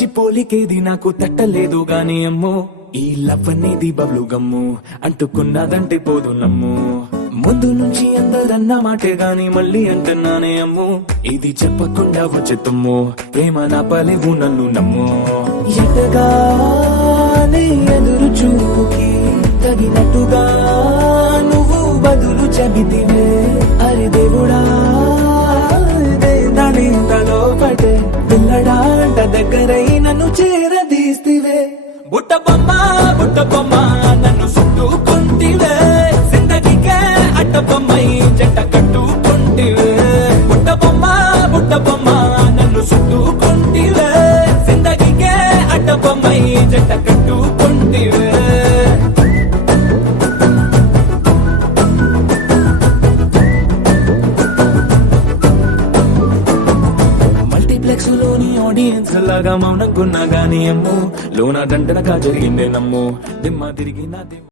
నుంచి పోలికేది నాకు తట్టలేదు గాని అమ్మో ఈ లవ్ అనేది బబ్లు గమ్ము అంటుకున్నదంటే పోదు నమ్ము ముందు నుంచి అందరన్న మాటే గాని మళ్ళీ అంటున్నానే అమ్ము ఇది చెప్పకుండా వచ్చే తుమ్ము ప్రేమ నా పలేవు నన్ను నమ్ము ఎటగానే ఎదురు చూపుకి తగినట్టుగా నువ్వు బదులు చెబితివే అరే దేవుడా దాని తలో పటే పిల్లడాంట దగ్గరై నన్ను చేరదీస్తివే బుట్ట బొమ్మ నన్ను చుట్టుకుంటివే జిందగీకే అట్ట బొమ్మై జంట కట్టుకుంటివే బుట్ట బొమ్మ నన్ను చుట్టుకుంటివే జిందగీకే అట్ట బొమ్మై జంట కట్టుకుంటివే మల్టీప్లెక్స్ లోని ఆడియన్స్ లాగా మౌనంకున్నా గానీ అమ్ము లోన దండనగా జరిగిందే నమ్ము దిమ్మ తిరిగి నా